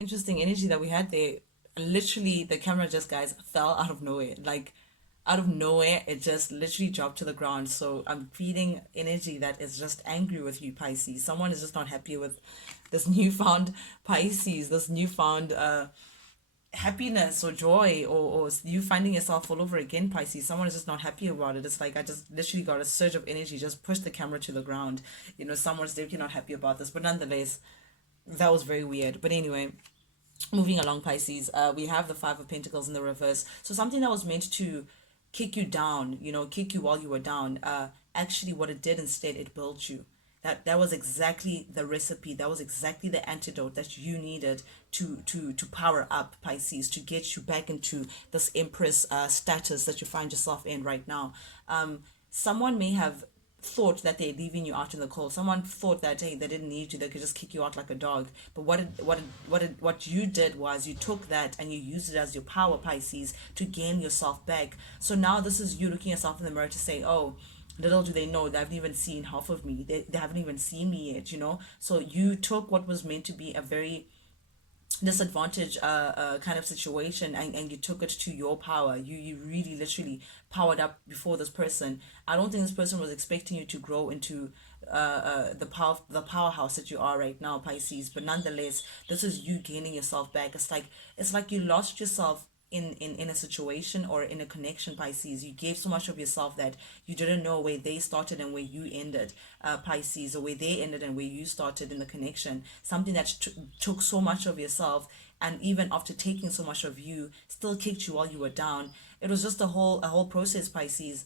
Interesting energy that we had there. Literally, the camera just, guys, fell out of nowhere. Like, out of nowhere, it just literally dropped to the ground. So I'm feeling energy that is just angry with you, Pisces. Someone is just not happy with this newfound Pisces, this newfound happiness or joy, or you finding yourself all over again, Pisces. Someone is just not happy about it. It's like I just literally got a surge of energy, just pushed the camera to the ground. Someone's definitely not happy about this, but nonetheless, that was very weird. But anyway, moving along, Pisces, we have the Five of Pentacles in the reverse. So something that was meant to kick you down, kick you while you were down, actually what it did instead, it built you. That was exactly the recipe. That was exactly the antidote that you needed to power up, Pisces, to get you back into this Empress status that you find yourself in right now. Someone may have thought that they're leaving you out in the cold. Someone thought that, hey, they didn't need you, they could just kick you out like a dog. But what you did was you took that and you used it as your power, Pisces, to gain yourself back. So now this is you looking yourself in the mirror to say, oh, little do they know they haven't even seen half of me. They haven't even seen me yet. So you took what was meant to be a very disadvantage kind of situation, and you took it to your power. You really literally powered up before this person. I don't think this person was expecting you to grow into the powerhouse that you are right now, Pisces. But nonetheless, this is you gaining yourself back. It's like you lost yourself in a situation or in a connection, Pisces. You gave so much of yourself that you didn't know where they started and where you ended, Pisces, or where they ended and where you started in the connection. Something that took so much of yourself, and even after taking so much of you, still kicked you while you were down. It was just a whole process, Pisces.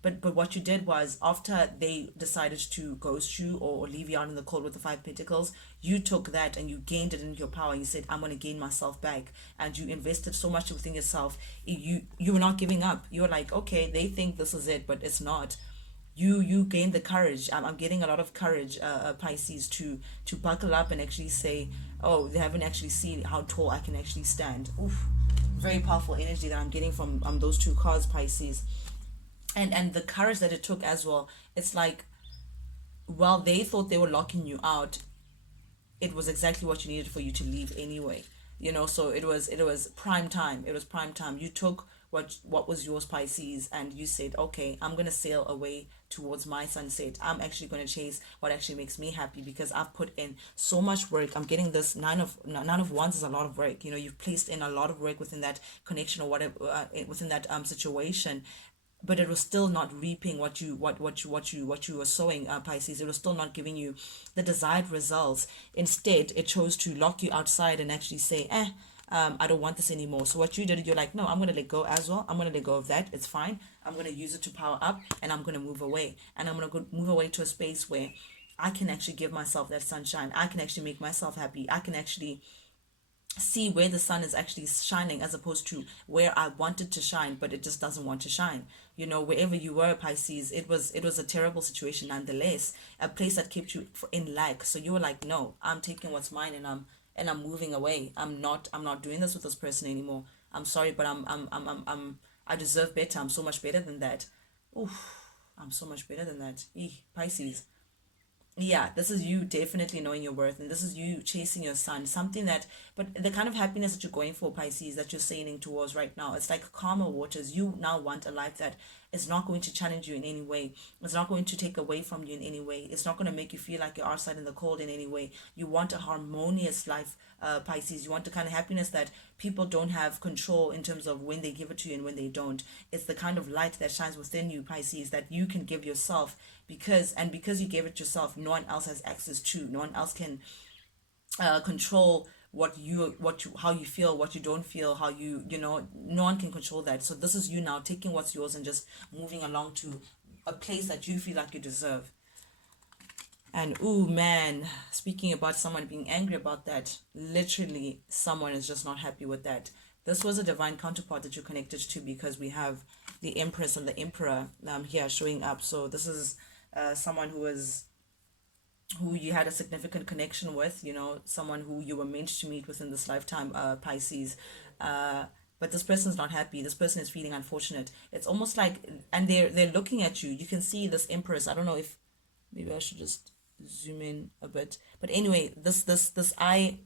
But what you did was, after they decided to ghost you or leave you out in the cold with the Five Pentacles, you took that and you gained it into your power. You said, I'm going to gain myself back. And you invested so much within yourself. You were not giving up. You were like, okay, they think this is it, but it's not. You gained the courage. I'm getting a lot of courage, Pisces, to buckle up and actually say, oh, they haven't actually seen how tall I can actually stand. Oof. Very powerful energy that I'm getting from those two cards, Pisces. And the courage that it took as well. It's like, while they thought they were locking you out, it was exactly what you needed for you to leave anyway. So it was prime time. It was prime time. You took what was yours, Pisces, and you said, okay, I'm going to sail away towards my sunset. I'm actually going to chase what actually makes me happy, because I've put in so much work. I'm getting this nine of wands is a lot of work. You've placed in a lot of work within that connection, or whatever, within that situation, but it was still not reaping what you were sowing, Pisces. It was still not giving you the desired results. Instead, it chose to lock you outside and actually say, I don't want this anymore. So what you did, you're like, no, I'm going to let go as well. I'm going to let go of that. It's fine. I'm going to use it to power up, and I'm going to move away, and I'm going to move away to a space where I can actually give myself that sunshine. I can actually make myself happy. I can actually see where the sun is actually shining, as opposed to where I wanted to shine, but it just doesn't want to shine. Wherever you were, Pisces, it was a terrible situation nonetheless, a place that kept you in lack. So you were like, no, I'm taking what's mine, and I'm moving away. I'm not doing this with this person anymore. I'm sorry, but I deserve better. I'm so much better than that. Oof, I'm so much better than that. Pisces. Yeah, this is you definitely knowing your worth, and this is you chasing your sun. Something that, but the kind of happiness that you're going for, Pisces, that you're sailing towards right now, it's like calmer waters. You now want a life that is not going to challenge you in any way. It's not going to take away from you in any way. It's not going to make you feel like you're outside in the cold in any way. You want a harmonious life, Pisces. You want the kind of happiness that people don't have control in terms of when they give it to you and when they don't. It's the kind of light that shines within you, Pisces, that you can give yourself, because you gave it yourself. No one else has access to. No one else can control how you feel, what you don't feel, how no one can control that. So this is you now taking what's yours and just moving along to a place that you feel like you deserve. And ooh, man, speaking about someone being angry about that, literally someone is just not happy with that. This was a divine counterpart that you connected to, because we have the Empress and the Emperor here showing up. So this is someone who you had a significant connection with, someone who you were meant to meet within this lifetime, Pisces. But this person's not happy. This person is feeling unfortunate. It's almost like, and they're looking at you. You can see this Empress. I don't know if maybe I should just zoom in a bit. But anyway, this eye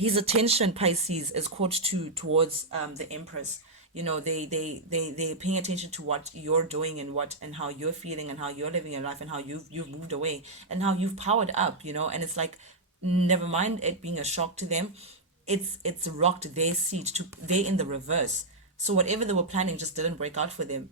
his attention, Pisces, is caught towards the Empress. They're paying attention to what you're doing and what and how you're feeling and how you're living your life and how you've moved away and how you've powered up, and it's like, never mind it being a shock to them, it's rocked their seat to they in the reverse. So whatever they were planning just didn't work out for them.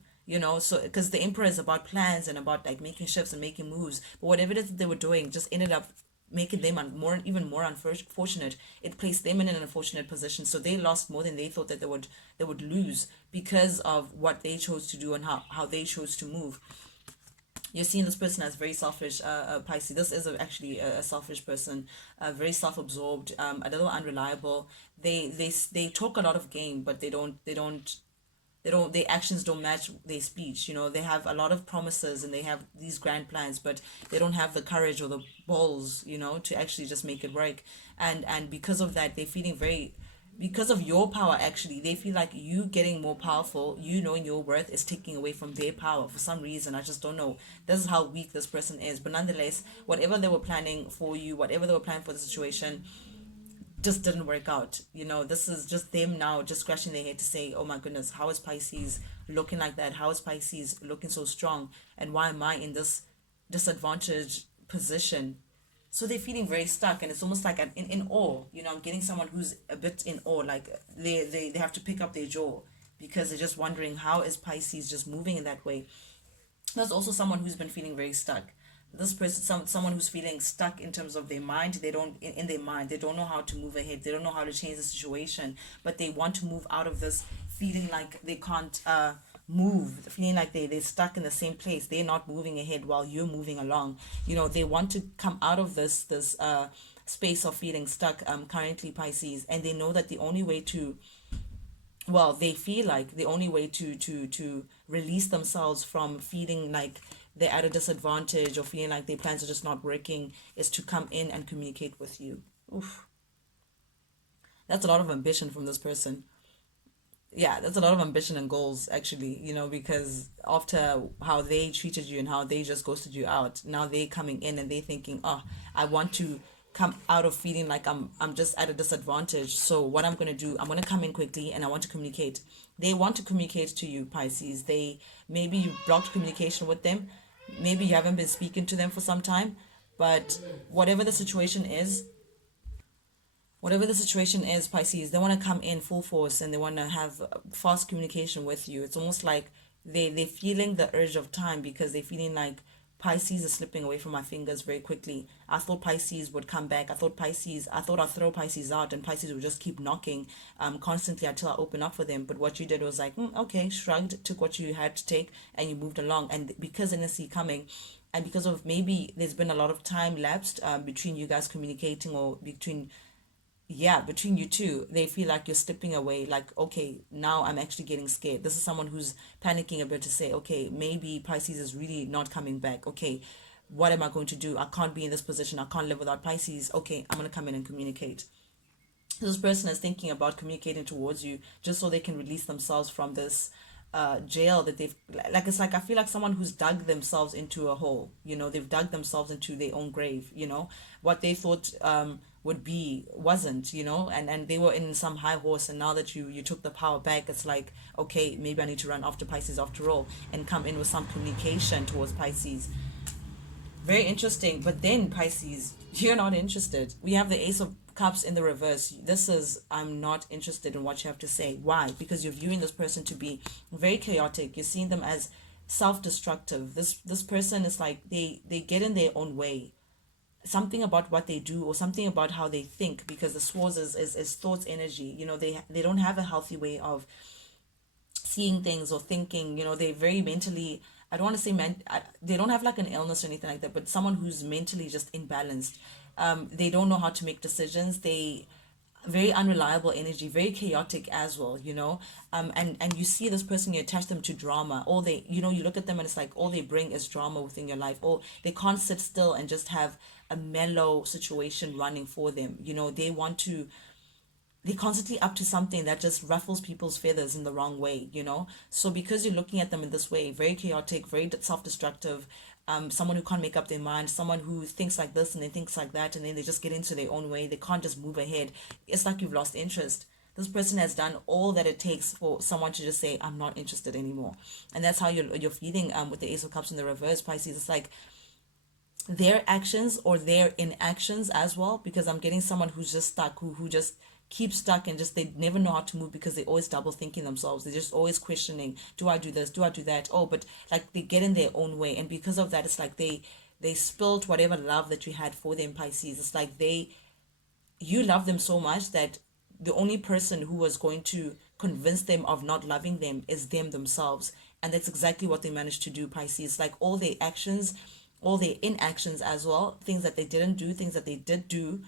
So because the Emperor is about plans and about like making shifts and making moves, but whatever it is that they were doing just ended up making them even more unfortunate. It placed them in an unfortunate position, so they lost more than they thought that they would lose because of what they chose to do and how they chose to move. You're seeing this person as very selfish, Pisces. This is actually a selfish person, very self-absorbed, a little unreliable. They talk a lot of game, but they don't their actions don't match their speech. They have a lot of promises and they have these grand plans, but they don't have the courage or the balls, to actually just make it work. And because of that, they're feeling very, because of your power, actually they feel like you getting more powerful, knowing your worth, is taking away from their power for some reason. I just don't know. This is how weak this person is. But nonetheless, whatever they were planning for you, whatever they were planning for the situation, just didn't work out. This is just them now just scratching their head to say, oh my goodness, how is Pisces looking like that? How is Pisces looking so strong? And why am I in this disadvantaged position? So they're feeling very stuck, and it's almost like in awe. I'm getting someone who's a bit in awe, like they have to pick up their jaw because they're just wondering, how is Pisces just moving in that way? There's also someone who's been feeling very stuck. This person, someone who's feeling stuck in terms of their mind. They don't, in their mind, they don't know how to move ahead. They don't know how to change the situation, but they want to move out of this feeling like they can't move, feeling like they're stuck in the same place. They're not moving ahead while you're moving along. They want to come out of this space of feeling stuck, currently, Pisces, and they know that the only way to, well, they feel like the only way to release themselves from feeling like they're at a disadvantage or feeling like their plans are just not working is to come in and communicate with you. Oof. That's a lot of ambition from this person. Yeah, that's a lot of ambition and goals, actually, because after how they treated you and how they just ghosted you out, now they coming in and they thinking, oh, I want to come out of feeling like I'm just at a disadvantage. So what I'm going to do, I'm going to come in quickly and I want to communicate. They want to communicate to you, Pisces. Maybe you blocked communication with them. Maybe you haven't been speaking to them for some time, but whatever the situation is, Pisces, they want to come in full force and they want to have fast communication with you. It's almost like they're feeling the urge of time because they're feeling like Pisces is slipping away from my fingers very quickly. I thought Pisces would come back. I thought I'd throw Pisces out and Pisces would just keep knocking constantly until I open up for them. But what you did was like, okay, shrugged, took what you had to take and you moved along. And because I didn't see coming, and because of maybe there's been a lot of time lapsed between you guys communicating, or between you two, they feel like you're slipping away. Like, okay, now I'm actually getting scared. This is someone who's panicking a bit to say, okay, maybe Pisces is really not coming back. Okay, what am I going to do? I can't be in this position. I can't live without Pisces. Okay, I'm going to come in and communicate. This person is thinking about communicating towards you just so they can release themselves from this jail that they've, like, it's like I feel like someone who's dug themselves into a hole. They've dug themselves into their own grave. What they thought would be wasn't, and they were in some high horse, and now that you took the power back, it's like, okay, maybe I need to run after Pisces after all and come in with some communication towards Pisces. Very interesting. But then, Pisces, you're not interested. We have the Ace of Cups in the reverse. This is, I'm not interested in what you have to say. Why? Because you're viewing this person to be very chaotic. You're seeing them as self-destructive. This person is like, they get in their own way. Something about what they do or something about how they think, because the swords is thoughts energy. They don't have a healthy way of seeing things or thinking. They're very mentally, I don't want to say they don't have like an illness or anything like that, but someone who's mentally just imbalanced. They don't know how to make decisions. They very unreliable energy, very chaotic as well. And you see this person, you attach them to drama. All they, you look at them and it's like all they bring is drama within your life. Or they can't sit still and just have a mellow situation running for them. They're constantly up to something that just ruffles people's feathers in the wrong way. So because you're looking at them in this way, very chaotic, very self-destructive, someone who can't make up their mind, someone who thinks like this and then thinks like that, and then they just get into their own way. They can't just move ahead. It's like you've lost interest. This person has done all that it takes for someone to just say, I'm not interested anymore. And that's how you're feeling with the Ace of Cups in the reverse, Pisces. It's like their actions or their inactions as well, because I'm getting someone who's just stuck, who just keeps stuck, and just they never know how to move because they always double thinking themselves. They're just always questioning, do I do this, do I do that? Oh, but like they get in their own way, and because of that, it's like they spilled whatever love that you had for them, Pisces. It's like you love them so much that the only person who was going to convince them of not loving them is them themselves. And that's exactly what they managed to do, Pisces. Like all their actions, all their inactions as well, things that they didn't do, things that they did do,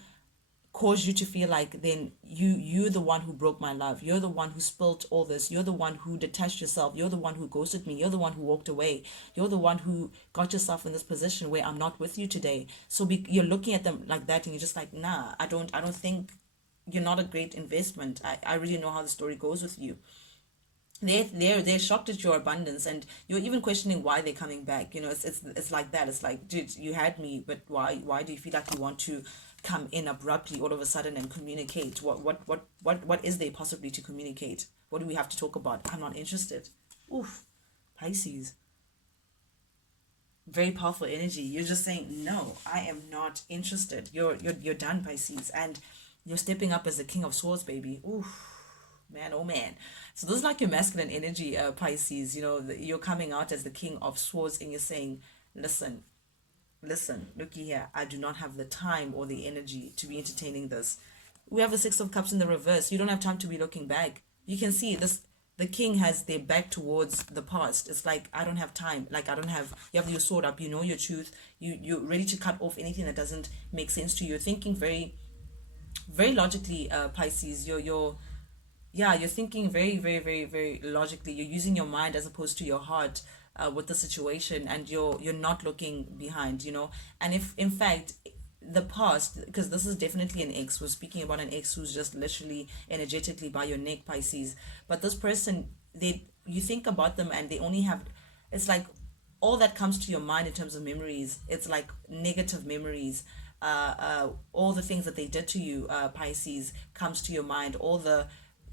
cause you to feel like then you're the one who broke my love, you're the one who spilled all this, you're the one who detached yourself, you're the one who ghosted me, you're the one who walked away, you're the one who got yourself in this position where I'm not with you today. So you're looking at them like that, and you're just like, nah, I don't think you're not a great investment. I really know how the story goes with you. They're shocked at your abundance, and you're even questioning why they're coming back. It's like that. It's like, dude, you had me, but why do you feel like you want to come in abruptly all of a sudden and communicate? What is there possibly to communicate? What do we have to talk about? I'm not interested. Oof. Pisces, very powerful energy. You're just saying, no, I am not interested. You're done, Pisces, and you're stepping up as the King of Swords, baby. Oof. Man, oh man. So this is like your masculine energy, Pisces. You're coming out as the King of Swords, and you're saying, listen, looky here. I do not have the time or the energy to be entertaining this. We have a Six of Cups in the reverse. You don't have time to be looking back. You can see this. The king has their back towards the past. It's like, I don't have time. Like, you have your sword up. You know your truth. You're ready to cut off anything that doesn't make sense to you. You're thinking very, very logically, Pisces. You're thinking very, very, very, very logically. You're using your mind as opposed to your heart with the situation, and you're not looking behind. And if in fact the past, because this is definitely an ex. We're speaking about an ex who's just literally energetically by your neck, Pisces. But this person, you think about them, and they only have, it's like all that comes to your mind in terms of memories. It's like negative memories. All the things that they did to you, Pisces, comes to your mind. All the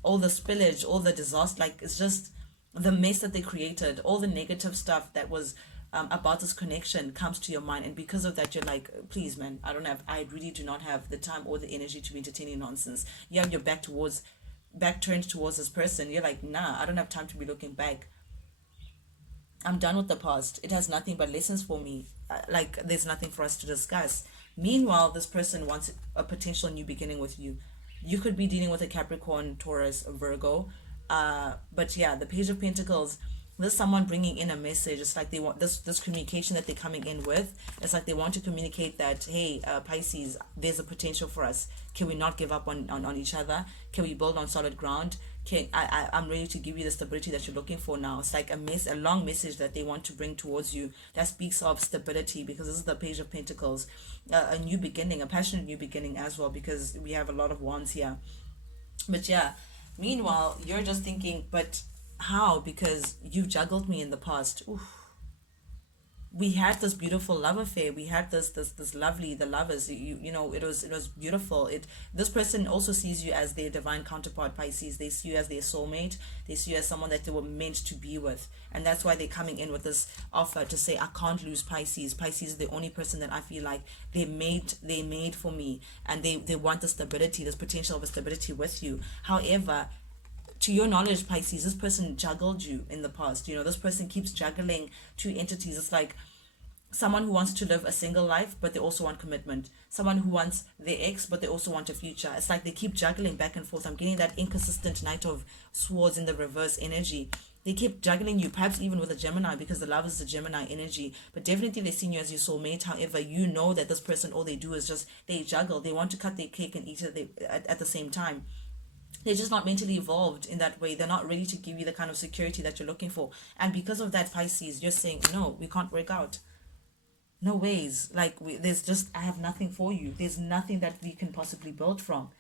spillage, all the disaster, like it's just the mess that they created, all the negative stuff that was about this connection comes to your mind. And because of that, you're like, please, man, I really do not have the time or the energy to be entertaining nonsense. You have your back turned towards this person. You're like, nah, I don't have time to be looking back. I'm done with the past. It has nothing but lessons for me. Like, there's nothing for us to discuss. Meanwhile, this person wants a potential new beginning with you. You could be dealing with a Capricorn, Taurus, Virgo. But yeah, the Page of Pentacles, there's someone bringing in a message. It's like they want this communication that they're coming in with. It's like they want to communicate that, hey, Pisces, there's a potential for us. Can we not give up on each other? Can we build on solid ground? I'm ready to give you the stability that you're looking for now. It's like a long message that they want to bring towards you that speaks of stability, because this is the Page of Pentacles, a new beginning, a passionate new beginning as well, because we have a lot of wands here. But yeah, meanwhile, you're just thinking, but how? Because you've juggled me in the past. Oof. We had this beautiful love affair. We had this lovely, the lovers. It was beautiful. This person also sees you as their divine counterpart, Pisces. They see you as their soulmate. They see you as someone that they were meant to be with, and that's why they're coming in with this offer to say, I can't lose Pisces. Pisces is the only person that I feel like they made for me, and they want the stability, this potential of a stability with you. However, to your knowledge, Pisces, this person juggled you in the past. This person keeps juggling two entities. It's like someone who wants to live a single life, but they also want commitment. Someone who wants their ex, but they also want a future. It's like they keep juggling back and forth. I'm getting that inconsistent Knight of Swords in the reverse energy. They keep juggling you, perhaps even with a Gemini, because the love is the Gemini energy. But definitely they're seeing you as your soulmate. However, you know that this person, all they do is just, they juggle. They want to cut their cake and eat it at the same time. They're just not mentally evolved in that way. They're not ready to give you the kind of security that you're looking for. And because of that, Pisces, you're saying, no, we can't work out. No ways. Like, I have nothing for you. There's nothing that we can possibly build from.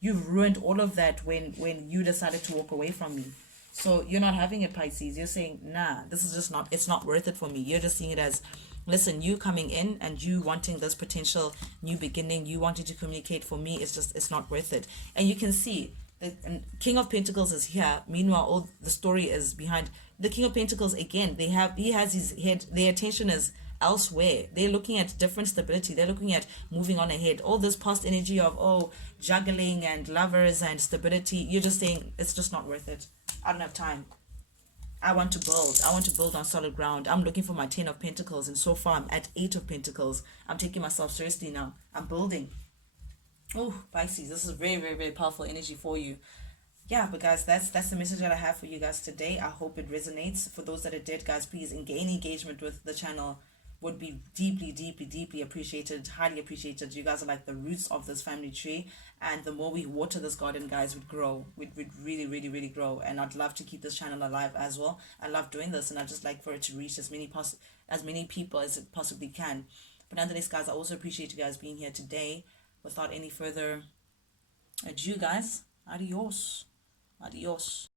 You've ruined all of that when you decided to walk away from me. So you're not having it, Pisces. You're saying, nah, this is just not, it's not worth it for me. You're just seeing it as listen, you coming in and you wanting this potential new beginning, you wanting to communicate, for me, it's just, it's not worth it. And you can see the King of Pentacles is here. Meanwhile, all the story is behind the King of Pentacles. Again, he has his head, their attention is elsewhere. They're looking at different stability, they're looking at moving on ahead. All this past energy of, oh, juggling and lovers and stability, you're just saying it's just not worth it. I don't have time. I want to build. I want to build on solid ground. I'm looking for my 10 of Pentacles, and so far I'm at 8 of Pentacles. I'm taking myself seriously now. I'm building. Oh, Pisces, this is very, very, very powerful energy for you. Yeah, but guys, that's the message that I have for you guys today. I hope it resonates. For those that it did, guys, please any engagement with the channel would be deeply, deeply, deeply appreciated, highly appreciated. You guys are like the roots of this family tree, and the more we water this garden, guys, would grow. We'd really, really, really grow. And I'd love to keep this channel alive as well. I love doing this, and I just like for it to reach as many people as it possibly can. But nonetheless, guys, I also appreciate you guys being here today. Without any further ado, guys, adios. Adios.